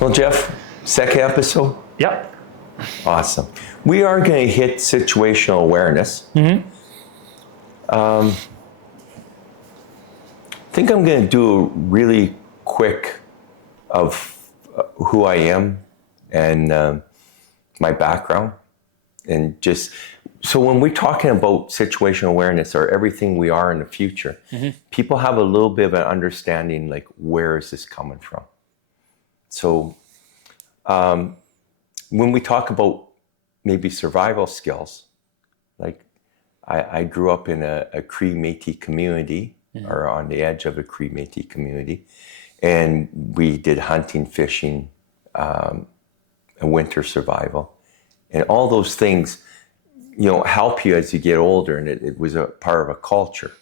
Well, Jeff, second episode. Yep. Awesome. We are going to hit situational awareness. I think I'm going to do a really quick of who I am and my background. And just, so when we're talking about situational awareness or everything we are in the future, people have a little bit of an understanding, like, where is this coming from? So when we talk about maybe survival skills, like I grew up in a Cree Métis community, or on the edge of a Cree Métis community, and we did hunting, fishing, and winter survival. And all those things, help you as you get older, and it was a part of a culture.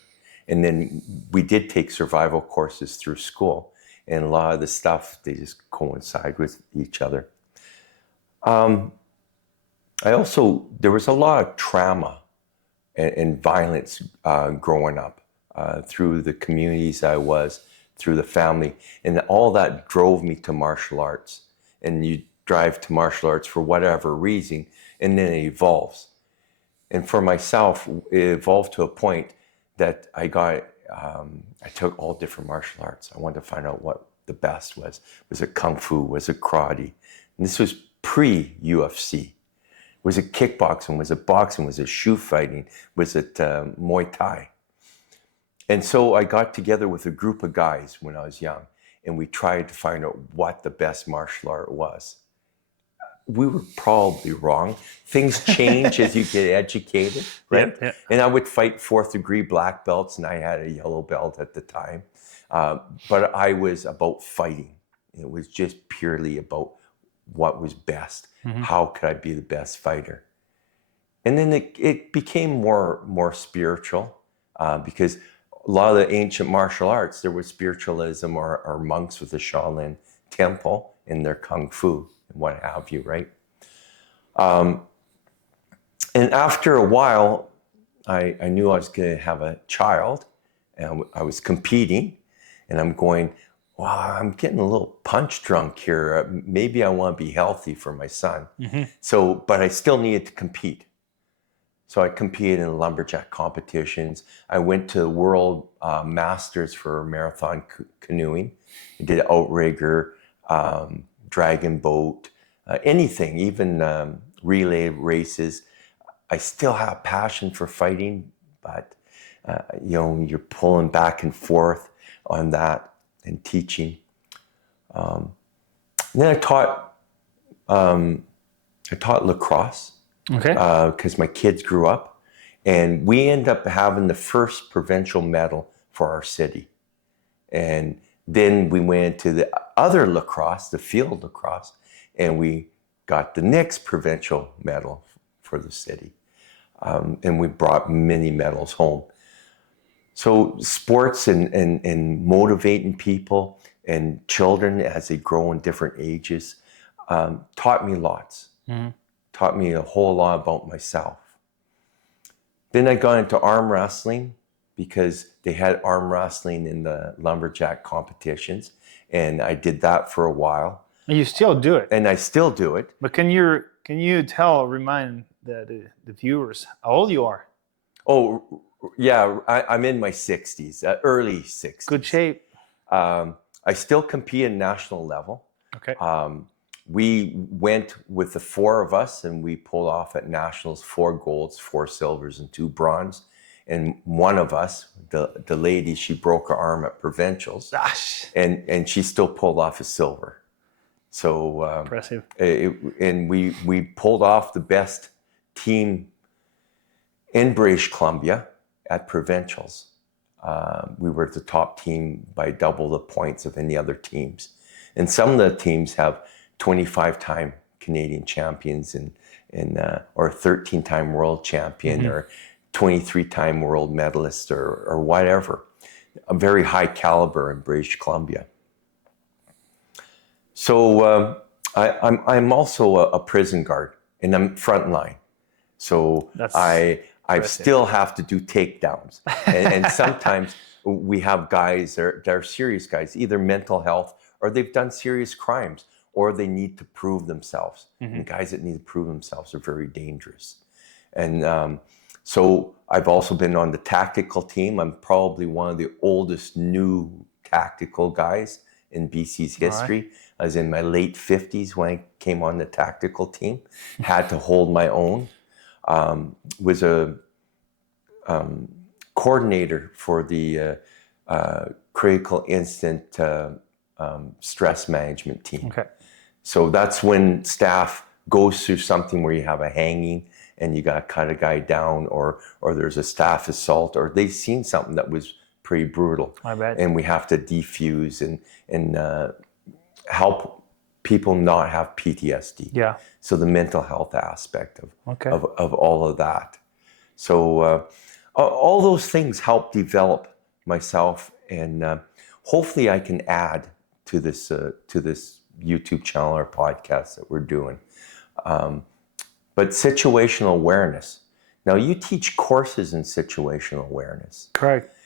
And then we did take survival courses through school, and a lot of the stuff, they just coincide with each other. There was a lot of trauma and violence growing up through the communities I was, through the family, and all that drove me to martial arts. And you drive to martial arts for whatever reason, and then it evolves. And for myself, it evolved to a point that I took all different martial arts. I wanted to find out what the best was. Was it Kung Fu? Was it karate? And this was pre-UFC. Was it kickboxing? Was it boxing? Was it shoe fighting? Was it Muay Thai? And so I got together with a group of guys when I was young, and we tried to find out what the best martial art was. We were probably wrong. Things change as you get educated, right? Yep. And I would fight 4th degree black belts, and I had a yellow belt at the time. But I was about fighting. It was just purely about what was best. How could I be the best fighter? And then it became more spiritual because a lot of the ancient martial arts, there was spiritualism or monks with the Shaolin temple in their Kung Fu and what have you, right? And after a while, I knew I was going to have a child, and I was competing, and I'm going, wow, I'm getting a little punch drunk here. Maybe I want to be healthy for my son. So, but I still needed to compete. So I competed in lumberjack competitions. I went to World Masters for marathon canoeing. I did outrigger, dragon boat, anything, even relay races. I still have passion for fighting, but you're pulling back and forth on that and teaching. Then I taught lacrosse. Okay. Because my kids grew up, and we ended up having the first provincial medal for our city. And then we went to the other lacrosse, the field lacrosse, and we got the next provincial medal for the city. And we brought many medals home. So sports and motivating people and children as they grow in different ages taught me lots. Taught me a whole lot about myself. Then I got into arm wrestling because they had arm wrestling in the lumberjack competitions, and I did that for a while. And you still do it. And I still do it. But can you remind the viewers how old you are? Oh, yeah, I'm in my 60s, early 60s. Good shape. I still compete at national level. Okay. We went with the 4 of us, and we pulled off at nationals 4 golds, 4 silvers, and 2 bronze. And one of us, the lady, she broke her arm at provincials. Gosh. And she still pulled off a silver. So impressive. And we pulled off the best team in British Columbia at provincials. We were the top team by double the points of any other teams. And some of the teams have 25-time Canadian champions or 13-time world champion or 23-time world medalist or whatever. A very high caliber in British Columbia. So I'm also a prison guard, and I'm frontline. So I still have to do takedowns. And sometimes we have guys that are serious guys, either mental health or they've done serious crimes, or they need to prove themselves. And the guys that need to prove themselves are very dangerous. And so I've also been on the tactical team. I'm probably one of the oldest new tactical guys in BC's history. Right. I was in my late 50s when I came on the tactical team. Had to hold my own. Was a coordinator for the critical incident stress management team. Okay. So that's when staff goes through something where you have a hanging and you got to cut a guy down, or there's a staff assault, or they've seen something that was pretty brutal. I bet. And we have to defuse and help people not have PTSD. Yeah. So the mental health aspect Okay. of all of that. So all those things help develop myself, and hopefully I can add to this YouTube channel or podcast that we're doing. But situational awareness. Now you teach courses in situational awareness. Correct.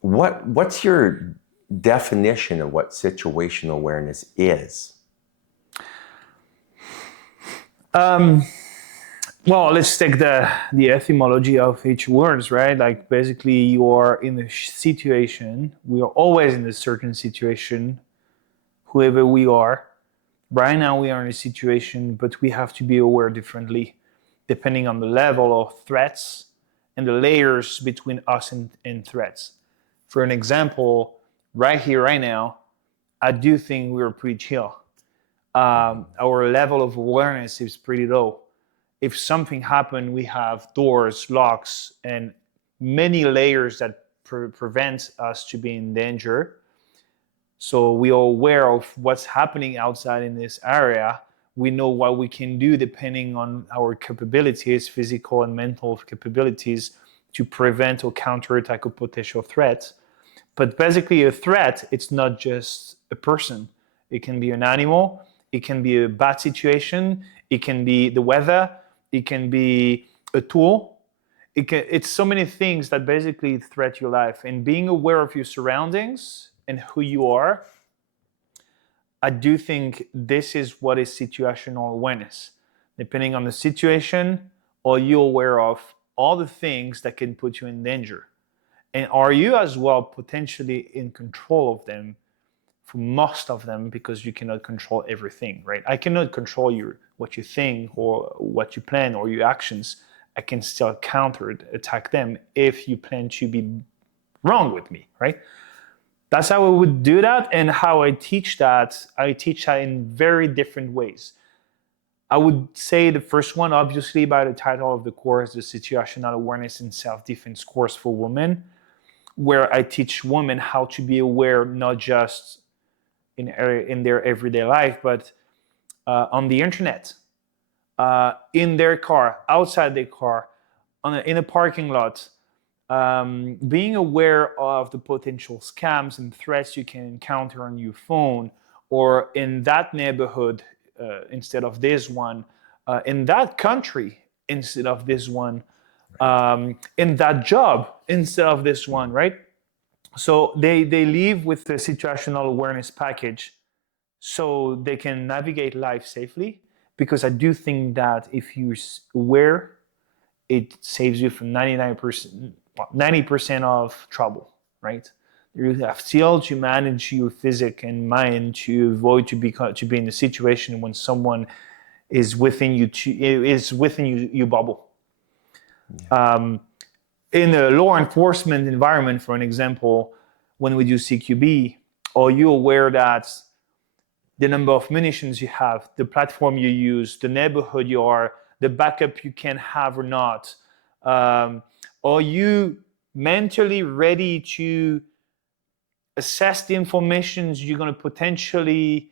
What's your definition of what situational awareness is? Well, let's take the etymology of each words, right? Like basically you are in a situation. We are always in a certain situation, whoever we are. Right now we are in a situation, but we have to be aware differently, depending on the level of threats and the layers between us and threats. For an example, right here, right now, I do think we're pretty chill. Our level of awareness is pretty low. If something happened, we have doors, locks, and many layers that prevent us to be in danger. So we are aware of what's happening outside in this area. We know what we can do depending on our capabilities, physical and mental capabilities, to prevent or counterattack a potential threat. But basically a threat, it's not just a person. It can be an animal, it can be a bad situation, it can be the weather, it can be a tool. It's so many things that basically threat your life. And being aware of your surroundings and who you are, I do think this is what is situational awareness. Depending on the situation, are you aware of all the things that can put you in danger? And are you as well potentially in control of them, for most of them, because you cannot control everything, right? I cannot control what you think or what you plan or your actions. I can still attack them if you plan to be wrong with me, right? That's how I would do that, and how I teach that. I teach that in very different ways. I would say the first one, obviously, by the title of the course, the Situational Awareness and Self-Defense course for women, where I teach women how to be aware, not just in their everyday life, but on the internet, in their car, outside their car, in a parking lot, being aware of the potential scams and threats you can encounter on your phone, or in that neighborhood instead of this one, in that country instead of this one, in that job instead of this one, right? So they leave with the situational awareness package so they can navigate life safely, because I do think that if you're aware, it saves you from 90% of trouble, right? You have still to manage your physique and mind to avoid to be in a situation when someone is within your bubble. Yeah. In a law enforcement environment, for an example, when we do CQB, are you aware that the number of munitions you have, the platform you use, the neighborhood you are, the backup you can have or not? Are you mentally ready to assess the information you're going to potentially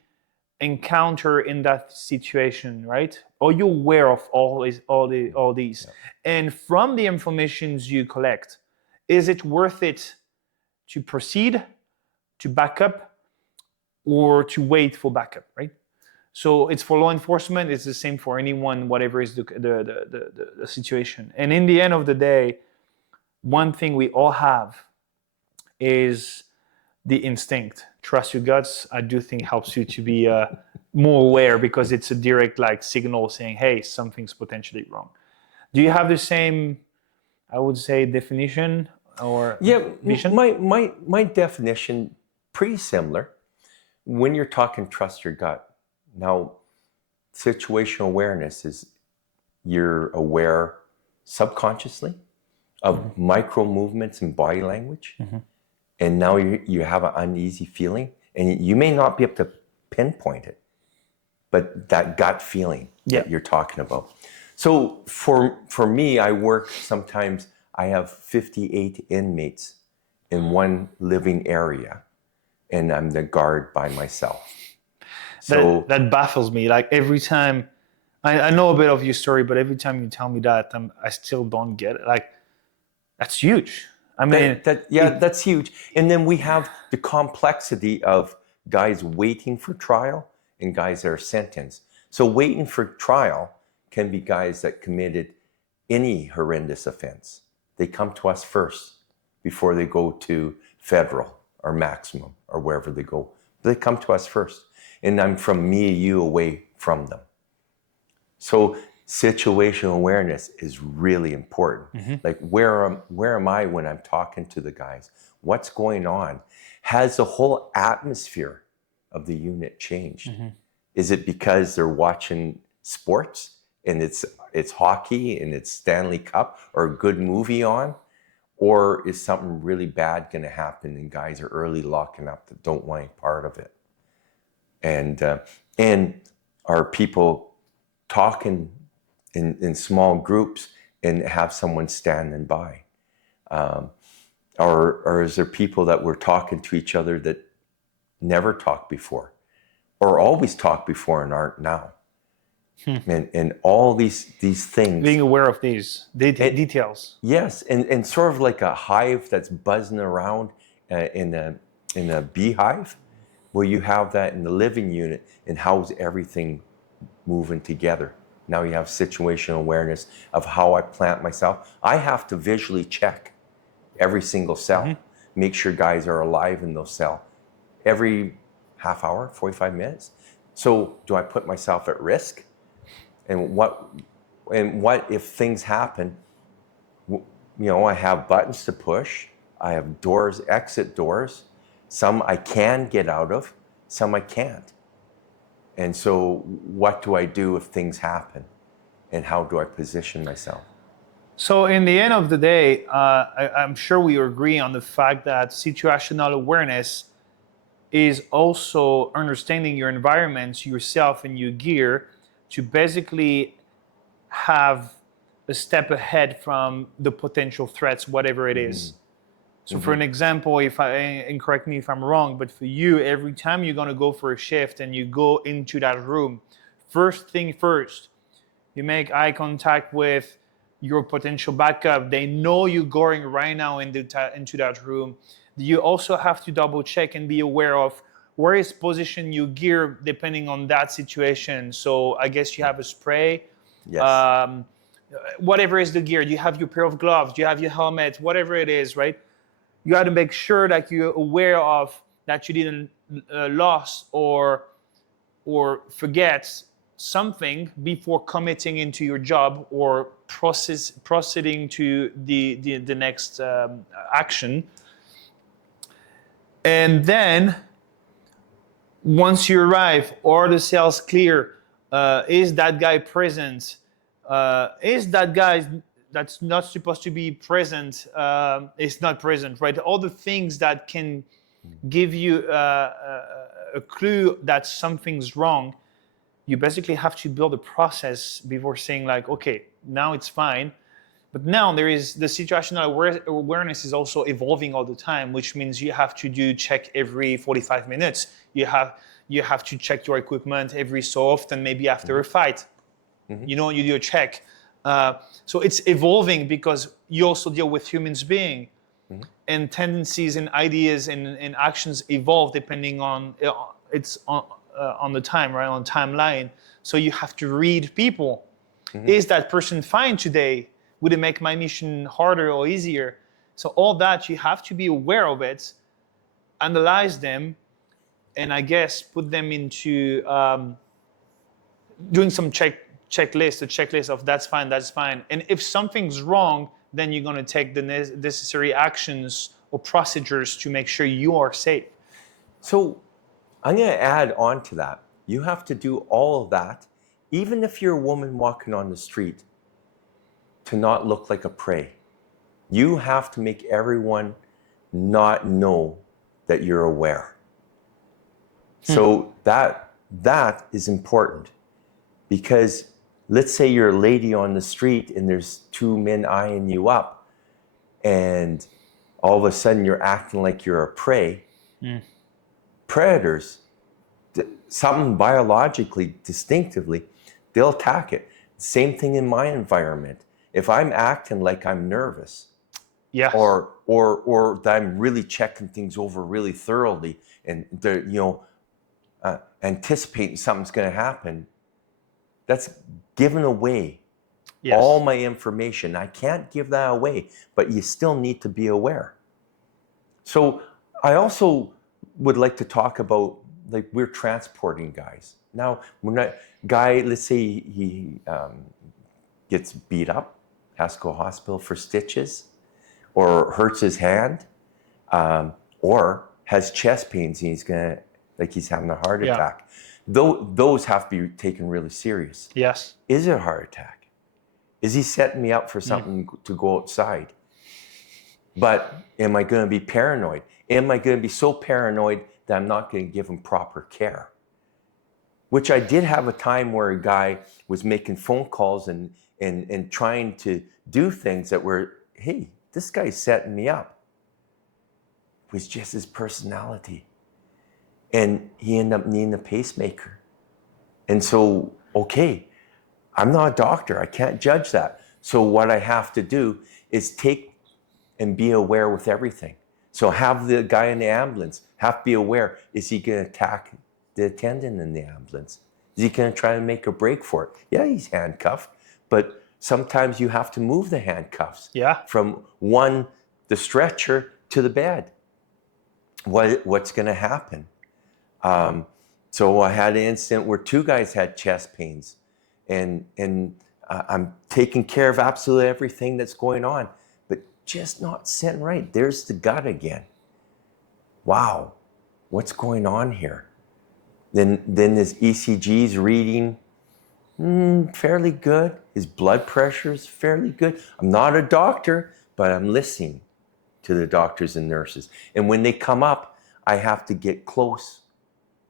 encounter in that situation, right? Are you aware of all these? Yeah. And from the information you collect, is it worth it to proceed, to back up, or to wait for backup, right? So it's for law enforcement, it's the same for anyone, whatever is the situation. And in the end of the day, one thing we all have is the instinct. Trust your guts, I do think helps you to be more aware, because it's a direct like signal saying, hey, something's potentially wrong. Do you have the same, I would say, definition or vision? My definition, pretty similar. When you're talking trust your gut, now situational awareness is you're aware subconsciously of micro movements and body language. And now you have an uneasy feeling, and you may not be able to pinpoint it, but that gut feeling that you're talking about. So for me, I work sometimes, I have 58 inmates in one living area, and I'm the guard by myself. So that baffles me. Like every time, I know a bit of your story, but every time you tell me that, I still don't get it. Like, that's huge. I mean, that's huge. And then we have the complexity of guys waiting for trial and guys that are sentenced. So waiting for trial can be guys that committed any horrendous offense. They come to us first before they go to federal or maximum or wherever they go. They come to us first. And I'm from me, you away from them. So situational awareness is really important. Like where am I when I'm talking to the guys? What's going on? Has the whole atmosphere of the unit changed? Is it because they're watching sports and it's hockey and it's Stanley Cup or a good movie on? Or is something really bad going to happen and guys are early locking up that don't want any part of it? And are people talking in small groups and have someone standing by? Or is there people that were talking to each other that never talked before or always talked before and aren't now? And all these things. Being aware of these details. Yes, and sort of like a hive that's buzzing around in a beehive, where you have that in the living unit, and how's everything moving together. Now you have situational awareness of how I plant myself. I have to visually check every single cell, make sure guys are alive in those cells every half hour, 45 minutes. So do I put myself at risk? And what if things happen? You know, I have buttons to push. I have doors, exit doors. Some I can get out of, some I can't. And so what do I do if things happen? And how do I position myself? So in the end of the day, I'm sure we agree on the fact that situational awareness is also understanding your environment, yourself, and your gear to basically have a step ahead from the potential threats, whatever it is. So for an example, and correct me if I'm wrong, but for you, every time you're going to go for a shift and you go into that room, first thing first, you make eye contact with your potential backup. They know you're going right now into that room. You also have to double check and be aware of where is position your gear depending on that situation. So I guess you have a spray. Yes. Whatever is the gear, you have your pair of gloves, you have your helmet, whatever it is, right? You got to make sure that you're aware of that you didn't lose or forget something before committing into your job or proceeding to the next action. And then once you arrive, are the cells clear? Is that guy present? Is that guy that's not supposed to be present is not present, right? All the things that can give you a clue that something's wrong, you basically have to build a process before saying like, okay, now it's fine. But now there is the situational awareness is also evolving all the time, which means you have to do check every 45 minutes. You have to check your equipment every so often, maybe after a fight. You know, you do a check. So it's evolving because you also deal with humans being, and tendencies and ideas and actions evolve depending on on the time, right? On timeline. So you have to read people. Is that person fine today? Would it make my mission harder or easier? So all that, you have to be aware of it. analyze them, and I guess put them into doing some checklist of that's fine. And if something's wrong, then you're going to take the necessary actions or procedures to make sure you are safe. So I'm going to add on to that. You have to do all of that, even if you're a woman walking on the street, to not look like a prey. You have to make everyone not know that you're aware. So that is important, because let's say you're a lady on the street and there's two men eyeing you up, and all of a sudden you're acting like you're a prey. Predators, something biologically, distinctively, they'll attack it. Same thing in my environment. If I'm acting like I'm nervous, Yes. or that I'm really checking things over really thoroughly, and anticipating something's going to happen, that's giving away all my information. I can't give that away, but you still need to be aware. So I also would like to talk about, like, we're transporting guys. Now, let's say he gets beat up, has to go to hospital for stitches, or hurts his hand, or has chest pains and he's having a heart attack. Those have to be taken really serious. Yes. Is it a heart attack? Is he setting me up for something to go outside? But am I going to be paranoid? Am I going to be so paranoid that I'm not going to give him proper care? Which I did have a time where a guy was making phone calls and trying to do things that were, hey, this guy's setting me up. It was just his personality. And he ended up needing a pacemaker. And so, okay, I'm not a doctor. I can't judge that. So what I have to do is take and be aware with everything. So have the guy in the ambulance, have to be aware, is he going to attack the attendant in the ambulance? Is he going to try and make a break for it? Yeah, he's handcuffed, but sometimes you have to move the handcuffs from the stretcher to the bed. What's going to happen? So I had an incident where two guys had chest pains, and I'm taking care of absolutely everything that's going on, but just not sitting right. There's the gut again. Wow, what's going on here? Then his ECG's reading fairly good. His blood pressure is fairly good. I'm not a doctor, but I'm listening to the doctors and nurses. And when they come up, I have to get close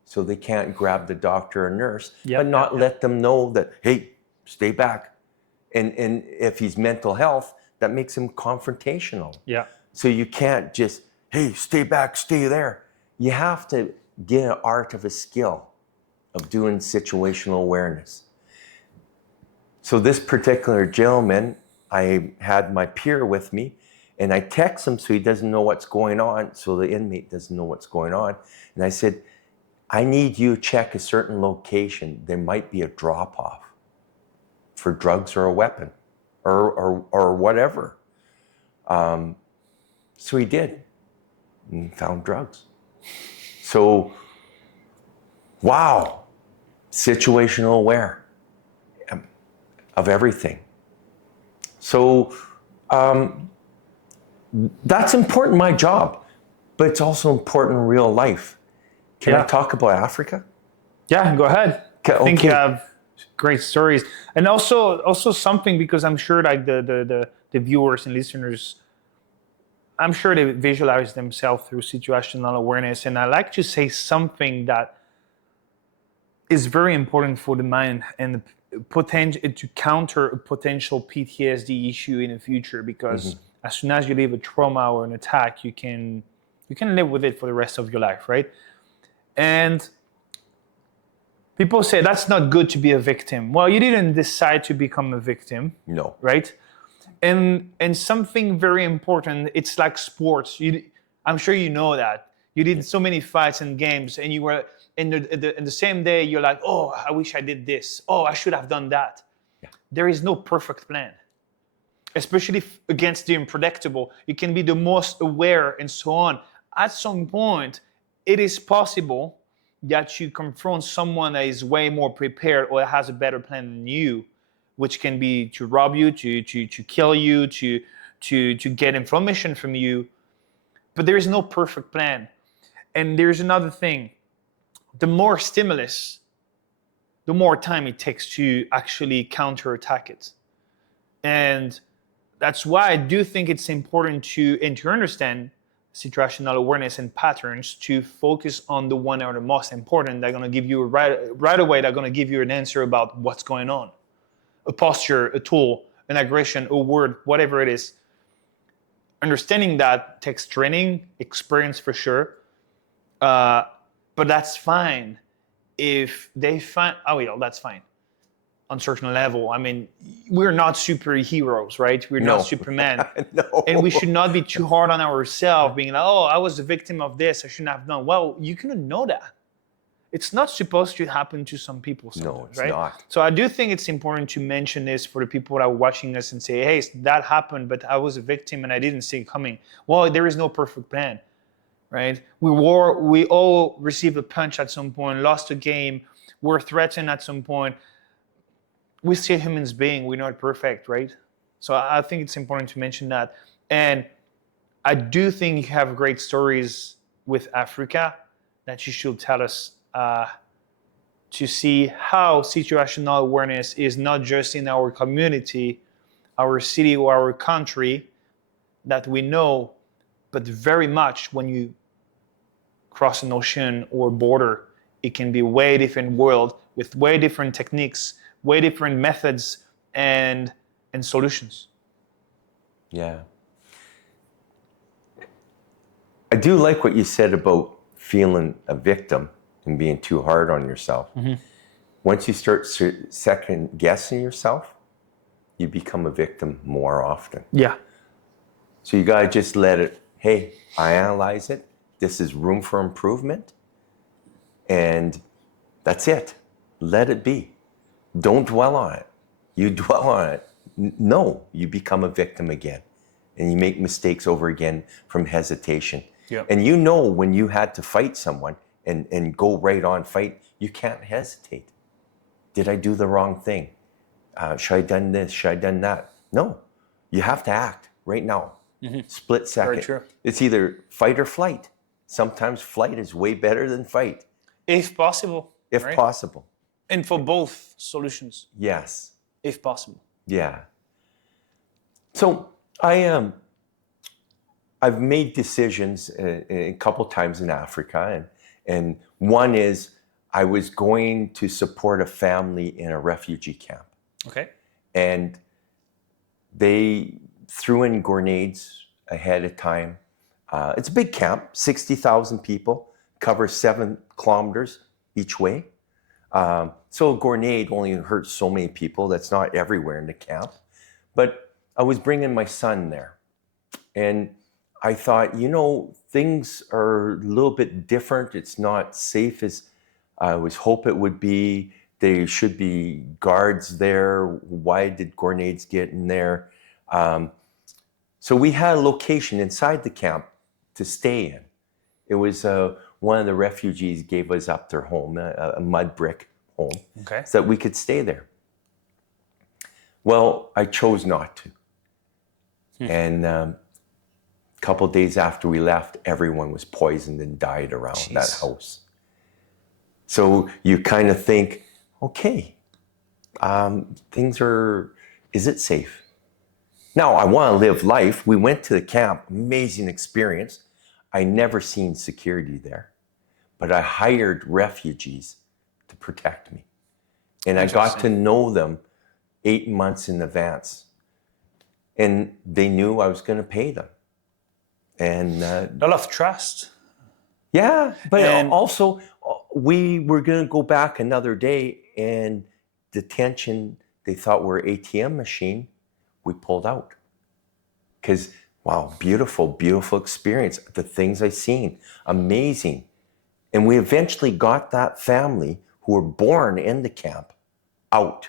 so they can't grab the doctor or nurse, but not let them know that, hey, stay back. And if he's mental health, that makes him confrontational. Yeah. So you can't just, hey, stay back, stay there. You have to get an art of a skill of doing situational awareness. So this particular gentleman, I had my peer with me, and I text him so he doesn't know what's going on, so the inmate doesn't know what's going on. And I said, I need you to check a certain location. There might be a drop-off for drugs or a weapon or whatever. So he did, and found drugs. So, wow, situational aware of everything. So that's important in my job, but it's also important in real life. Can I talk about Africa? Yeah, go ahead. I think you have great stories. And also something, because I'm sure like the viewers and listeners, I'm sure they visualize themselves through situational awareness. And I like to say something that is very important for the mind and to counter a potential PTSD issue in the future, because as soon as you leave a trauma or an attack, you can live with it for the rest of your life, right? And people say that's not good to be a victim. Well, you didn't decide to become a victim. No. Right? And something very important, it's like sports. I'm sure you know that. You did so many fights and games, and you were in the same day, you're like, oh, I wish I did this. Oh, I should have done that. Yeah. There is no perfect plan, especially against the unpredictable. You can be the most aware and so on. at some point, it is possible that you confront someone that is way more prepared or has a better plan than you, which can be to rob you, to kill you, to get information from you. But there is no perfect plan. And there's another thing. The more stimulus, the more time it takes to actually counterattack it. And that's why I do think it's important to understand situational awareness and patterns, to focus on the one that are the most important. They're going to give you right away, they're going to give you an answer about what's going on. A posture, a tool, an aggression, a word, whatever it is. Understanding that takes training, experience for sure. But that's fine if they find, that's fine. On certain level. I mean, we're not superheroes, right? We're not Superman. No. And we should not be too hard on ourselves, being like, oh, I was a victim of this, I shouldn't have done. Well, you couldn't know that. It's not supposed to happen to some people sometimes, no, it's right? not. So I do think it's important to mention this for the people that are watching us and say, hey, that happened, but I was a victim and I didn't see it coming. Well, there is no perfect plan, right? We all received a punch at some point, lost a game, were threatened at some point. We're still humans beings. We're not perfect, right? So I think it's important to mention that. And I do think you have great stories with Africa that you should tell us to see how situational awareness is not just in our community, our city, or our country that we know, but very much when you cross an ocean or border, it can be a way different world with way different techniques, way different methods and solutions. Yeah. I do like what you said about feeling a victim and being too hard on yourself. Mm-hmm. Once you start second guessing yourself, you become a victim more often. Yeah. So you got to just let it, hey, I analyze it. This is room for improvement. And that's it. Let it be. Don't dwell on it. You dwell on it. No, you become a victim again. And you make mistakes over again from hesitation. Yep. And you know when you had to fight someone and go right on fight, you can't hesitate. Did I do the wrong thing? Should I have done this? Should I have done that? No, you have to act right now. Mm-hmm. Split second. Very true. It's either fight or flight. Sometimes flight is way better than fight. If possible. If right? possible. And for both solutions. Yes. If possible. Yeah. So I've made decisions a couple times in Africa, and one is I was going to support a family in a refugee camp. Okay. And they threw in grenades ahead of time. It's a big camp, 60,000 people, covers 7 kilometers each way. So a grenade only hurts so many people. That's not everywhere in the camp. But I was bringing my son there. And I thought, things are a little bit different. It's not safe as I was hope it would be. There should be guards there. Why did grenades get in there? So we had a location inside the camp to stay in. It was one of the refugees gave us up their home, a mud brick home, okay, so that we could stay there. Well, I chose not to. And a couple days after we left, everyone was poisoned and died around that house. So you kind of think, okay, is it safe? Now, I want to live life. We went to the camp, amazing experience. I never seen security there, but I hired refugees to protect me. And I got to know them 8 months in advance. And they knew I was going to pay them. And a lot of trust. Yeah, but also we were going to go back another day, and detention, they thought we're ATM machine. We pulled out. Because, wow, beautiful, beautiful experience. The things I seen, amazing. And we eventually got that family who were born in the camp out.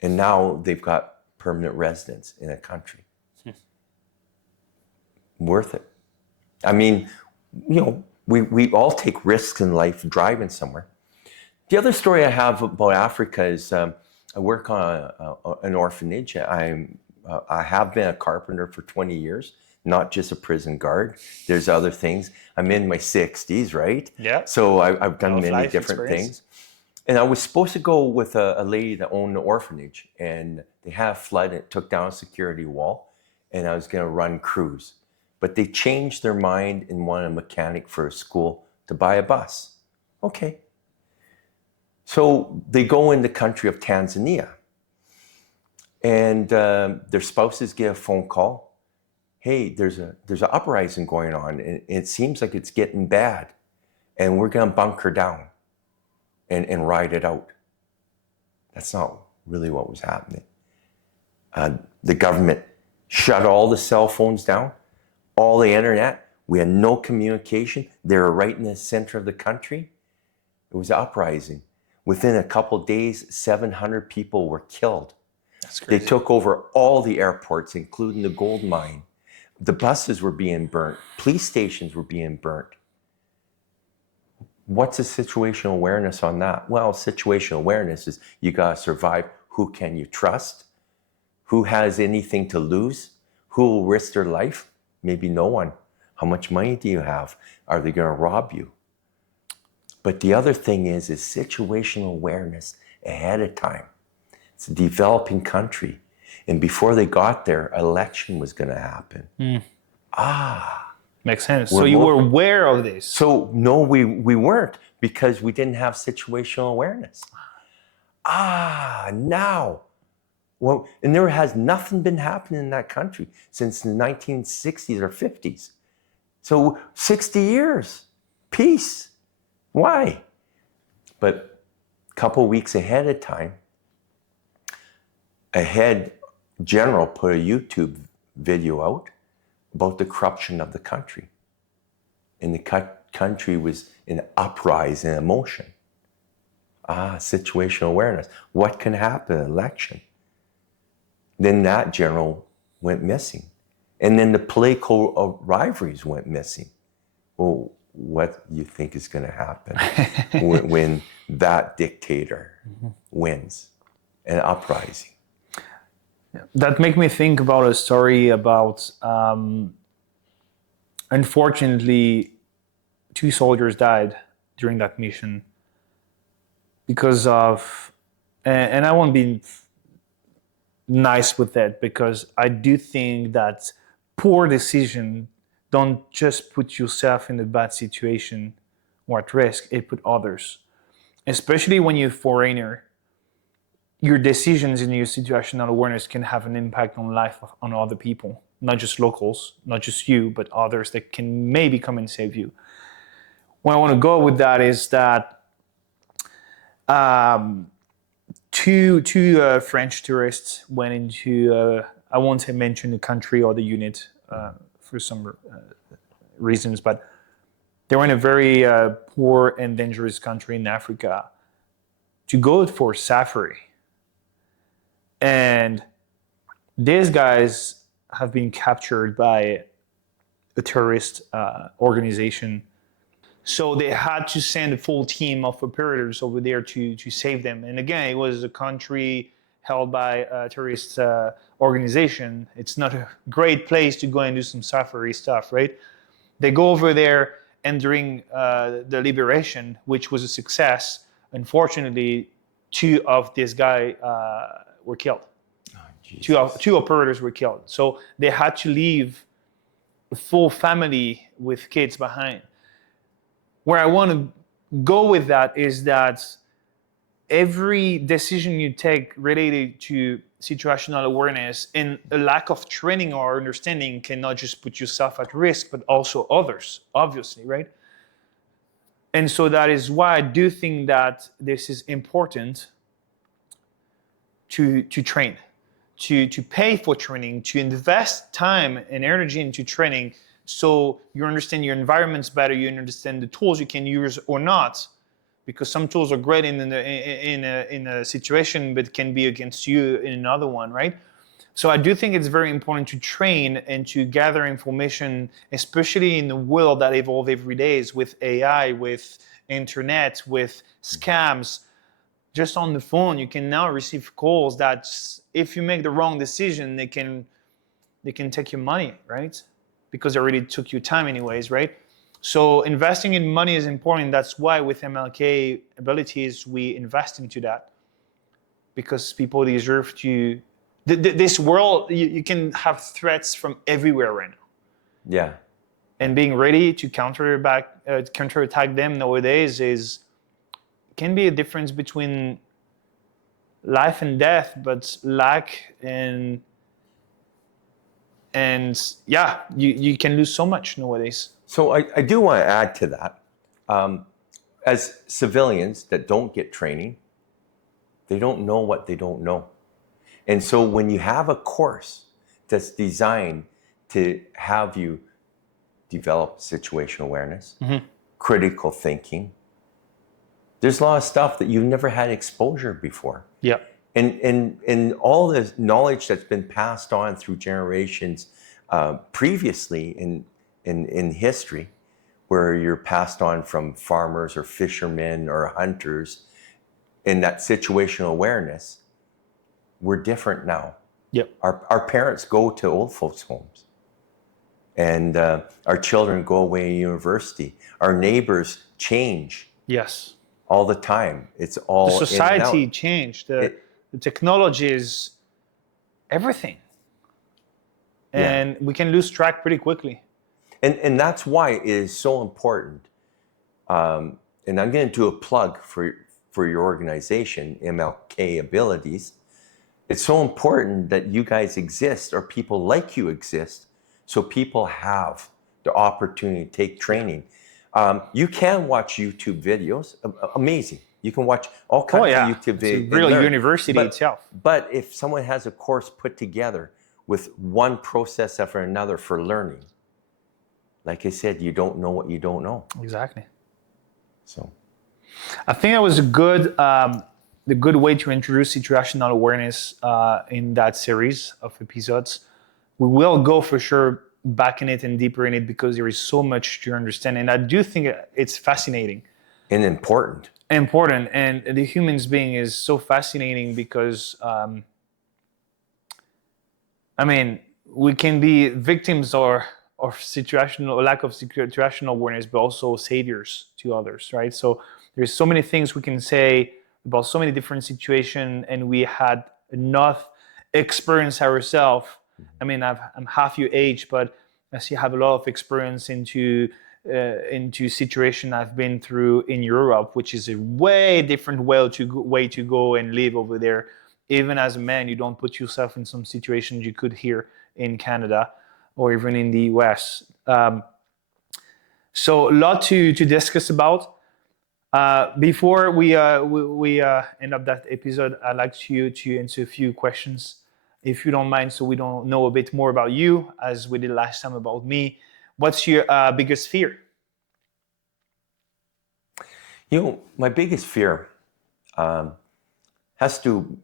And now they've got permanent residence in a country. Worth it. I mean, we all take risks in life driving somewhere. The other story I have about Africa is I work on an orphanage. I have been a carpenter for 20 years, not just a prison guard. There's other things. I'm in my 60s, right? Yeah. So I've done many life different experience. things. And I was supposed to go with a lady that owned an orphanage, and they had a flood and it took down a security wall, and I was going to run crews. But they changed their mind and wanted a mechanic for a school to buy a bus. Okay. So they go in the country of Tanzania, and their spouses get a phone call. Hey, there's an uprising going on, and it seems like it's getting bad, and we're going to bunker down and ride it out. That's not really what was happening. The government shut all the cell phones down, all the internet. We had no communication. They were right in the center of the country. It was an uprising. Within a couple of days, 700 people were killed. That's crazy. They took over all the airports, including the gold mine. The buses were being burnt. Police stations were being burnt. What's the situational awareness on that? Well, situational awareness is you got to survive. Who can you trust? Who has anything to lose? Who will risk their life? Maybe no one. How much money do you have? Are they going to rob you? But the other thing is situational awareness ahead of time. It's a developing country. And before they got there, election was going to happen. Makes sense. So you were aware of this? So no, we weren't, because we didn't have situational awareness. Now. Well, and there has nothing been happening in that country since the 1960s or 50s. So 60 years, peace. Why? But a couple weeks ahead of time, a head general put a YouTube video out about the corruption of the country. And the country was in uprise and emotion. Situational awareness. What can happen in an election? Then that general went missing. And then the political rivalries went missing. Well, what do you think is going to happen when that dictator wins an uprising? That makes me think about a story about, unfortunately, 2 soldiers died during that mission because of, and I won't be nice with that, because I do think that poor decision don't just put yourself in a bad situation or at risk, it put others. Especially when you're a foreigner, your decisions and your situational awareness can have an impact on life on other people, not just locals, not just you, but others that can maybe come and save you. Where I want to go with that is that two French tourists went into, I won't say mention the country or the unit for some reasons, but they were in a very poor and dangerous country in Africa to go for safari. And these guys have been captured by a terrorist organization. So they had to send a full team of operators over there to save them. And again, it was a country held by a terrorist organization. It's not a great place to go and do some safari stuff, right? They go over there, and during the liberation, which was a success, unfortunately, 2 of these guys were killed. Two operators were killed. So they had to leave a full family with kids behind. Where I want to go with that is that every decision you take related to situational awareness and a lack of training or understanding can not just put yourself at risk, but also others, obviously, right? And so that is why I do think that this is important to train, to pay for training, to invest time and energy into training, so you understand your environments better, you understand the tools you can use or not, because some tools are great in a situation, but can be against you in another one, right? So I do think it's very important to train and to gather information, especially in the world that evolves every day with AI, with internet, with scams. Just on the phone, you can now receive calls that if you make the wrong decision, they can take your money, right? Because they already took your time anyways, right? So investing in money is important. That's why with MLK Abilities, we invest into that. Because people deserve to... This world, you can have threats from everywhere right now. Yeah. And being ready to counterattack them nowadays can be a difference between life and death, but lack and yeah, you can lose so much nowadays. So I do want to add to that. As civilians that don't get training, they don't know what they don't know. And so when you have a course that's designed to have you develop situational awareness, critical thinking, there's a lot of stuff that you've never had exposure before. Yeah. And all the knowledge that's been passed on through generations previously in history, where you're passed on from farmers or fishermen or hunters, in that situational awareness, we're different now. Yep. Our parents go to old folks' homes, and our children go away to university. Our neighbors change. Yes. All the time. It's all the society changed. The technology is everything, and we can lose track pretty quickly. And that's why it is so important. And I'm going to do a plug for your organization, MLK Abilities. It's so important that you guys exist, or people like you exist, so people have the opportunity to take training. You can watch YouTube videos, amazing. You can watch all kinds of YouTube videos. It's a real university itself. But if someone has a course put together with one process after another for learning, like I said, you don't know what you don't know. Exactly. So I think that was the good way to introduce situational awareness in that series of episodes. We will go for sure back in it and deeper in it, because there is so much to understand, and I do think it's fascinating and important. And the humans being is so fascinating because we can be victims or situational, lack of situational awareness, but also saviors to others, right? So there's so many things we can say about so many different situations, and we had enough experience ourselves. I'm half your age, but I see have a lot of experience into situation I've been through in Europe, which is a way different way to go and live over there. Even as a man, you don't put yourself in some situations you could here in Canada or even in the US. So a lot to discuss about. Before we end up that episode, I'd like you to answer a few questions, if you don't mind, so we don't know a bit more about you, as we did last time about me. What's your biggest fear? My biggest fear has to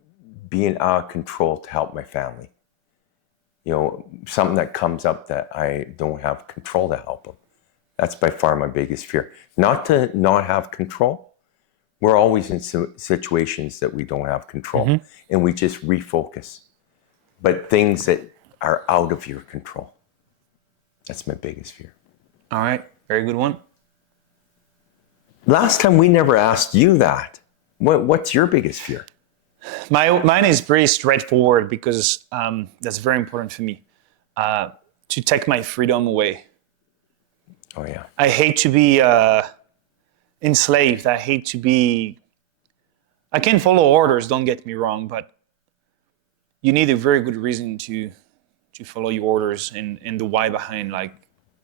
be out of control to help my family. Something that comes up that I don't have control to help them. That's by far my biggest fear. Not to not have control. We're always in situations that we don't have control, and we just refocus. But things that are out of your control. That's my biggest fear. All right, very good one. Last time we never asked you that. What's your biggest fear? Mine is pretty straightforward, because that's very important for me. To take my freedom away. Oh yeah. I hate to be enslaved. I can follow orders, don't get me wrong, but you need a very good reason to follow your orders, and the why behind, like,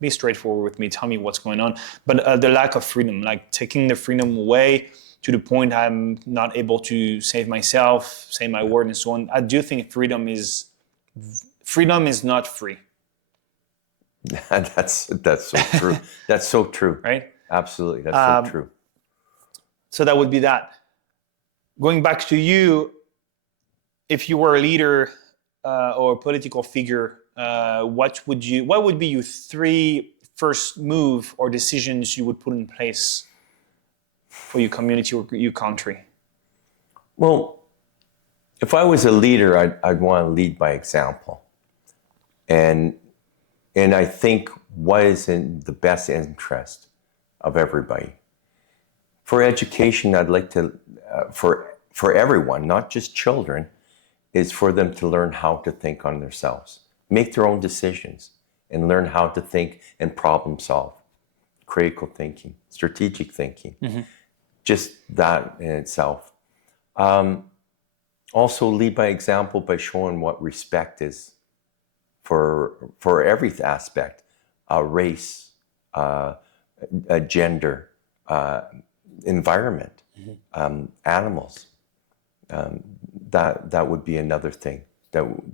be straightforward with me, tell me what's going on. But the lack of freedom, like taking the freedom away to the point I'm not able to save myself, say my word, and so on. I do think freedom is not free. That's so true. That's so true. Right? Absolutely. That's so true. So that would be that. Going back to you, if you were a leader or political figure, what would be your 3 first move or decisions you would put in place for your community or your country? Well, if I was a leader, I'd want to lead by example. And I think what is in the best interest of everybody. For education, I'd like to, for everyone, not just children, is for them to learn how to think on themselves, make their own decisions, and learn how to think and problem solve. Critical thinking, strategic thinking, just that in itself. Also lead by example by showing what respect is for every aspect, race, gender, environment, animals. That would be another thing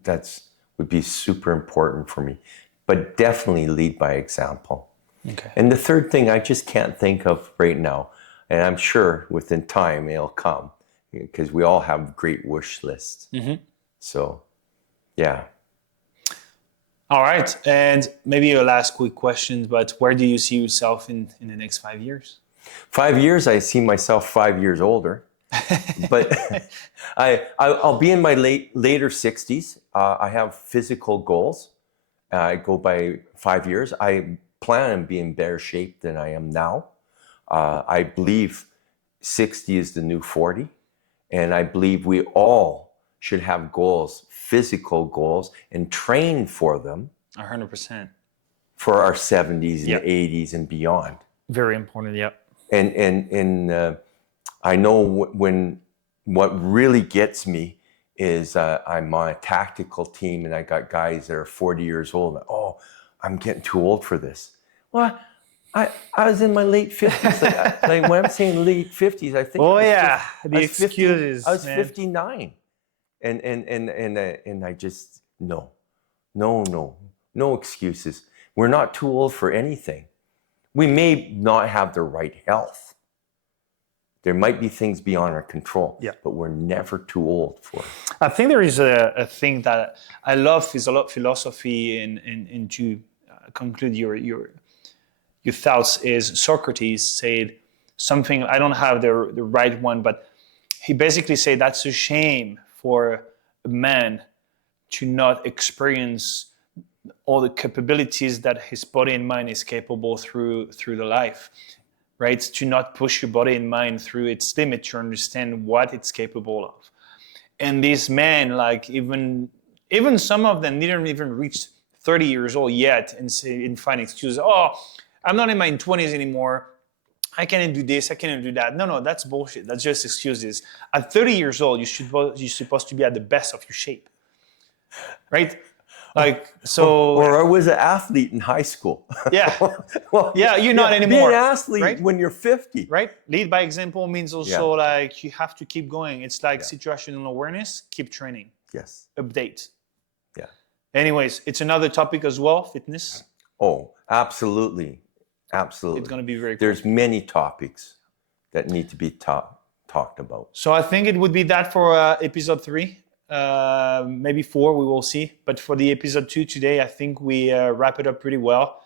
that's would be super important for me. But definitely lead by example. Okay. And the third thing I just can't think of right now, and I'm sure within time it'll come, because we all have great wish lists. So, yeah. All right. And maybe a last quick question, but where do you see yourself in the next 5 years? 5 years, I see myself 5 years older. But I'll be in my later 60s. I have physical goals. I go by 5 years. I plan on being in better shape than I am now. I believe 60 is the new 40. And I believe we all should have goals, physical goals, and train for them. 100%. For our 70s and 80s and beyond. Very important, yeah. And I know what really gets me is I'm on a tactical team and I got guys that are 40 years old. Oh, I'm getting too old for this. Well, I was in my late 50s. Like when I'm saying late 50s, I think. Oh yeah, the excuses. I was 59, and I just no excuses. We're not too old for anything. We may not have the right health. There might be things beyond our control, but we're never too old for it. I think there is a thing that I love is a lot of philosophy, and to conclude your thoughts is Socrates said something, I don't have the right one, but he basically said that's a shame for a man to not experience all the capabilities that his body and mind is capable through the life, right? To not push your body and mind through its limit to understand what it's capable of. And these men, like even some of them didn't even reach 30 years old yet and find excuses. Oh, I'm not in my 20s anymore. I can't do this. I can't do that. No, that's bullshit. That's just excuses. At 30 years old, you're supposed to be at the best of your shape, right? Like so. Or I was an athlete in high school. Yeah. Well, yeah, you're not anymore. Be an athlete, right? When you're 50. Right. Lead by example means also like you have to keep going. It's like situational awareness. Keep training. Yes. Update. Yeah. Anyways, it's another topic as well. Fitness. Oh, absolutely. Absolutely. It's going to be very cool. There's many topics that need to be talked about. So I think it would be that for episode 3, maybe 4, we will see. But for the episode 2 today, I think we wrap it up pretty well.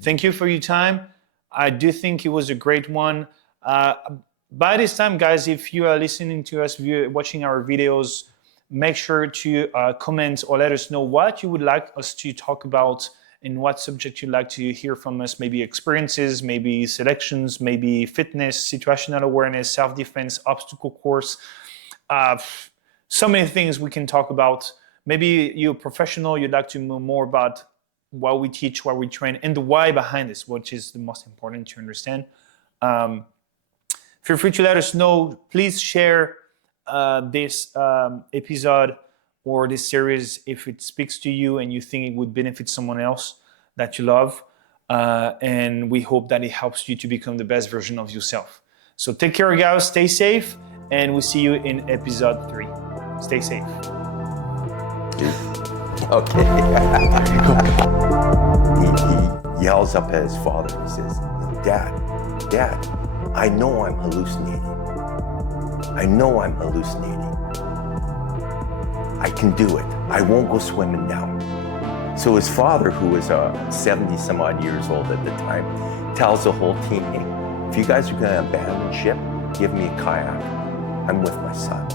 Thank you for your time. I do think it was a great one. By this time, guys, if you are listening to us, watching our videos, make sure to comment or let us know what you would like us to talk about and what subject you'd like to hear from us, maybe experiences, maybe selections, maybe fitness, situational awareness, self-defense, obstacle course. So many things we can talk about. Maybe you're a professional, you'd like to know more about what we teach, what we train, and the why behind this, which is the most important to understand. Feel free to let us know. Please share this episode or this series if it speaks to you and you think it would benefit someone else that you love. And we hope that it helps you to become the best version of yourself. So take care, guys. Stay safe. And we'll see you in episode 3. Stay safe. Okay. He yells up at his father. He says, Dad, I know I'm hallucinating. I can do it. I won't go swimming down. So his father, who was 70 some odd years old at the time, tells the whole team, hey, if you guys are gonna abandon ship, give me a kayak. I'm with my son.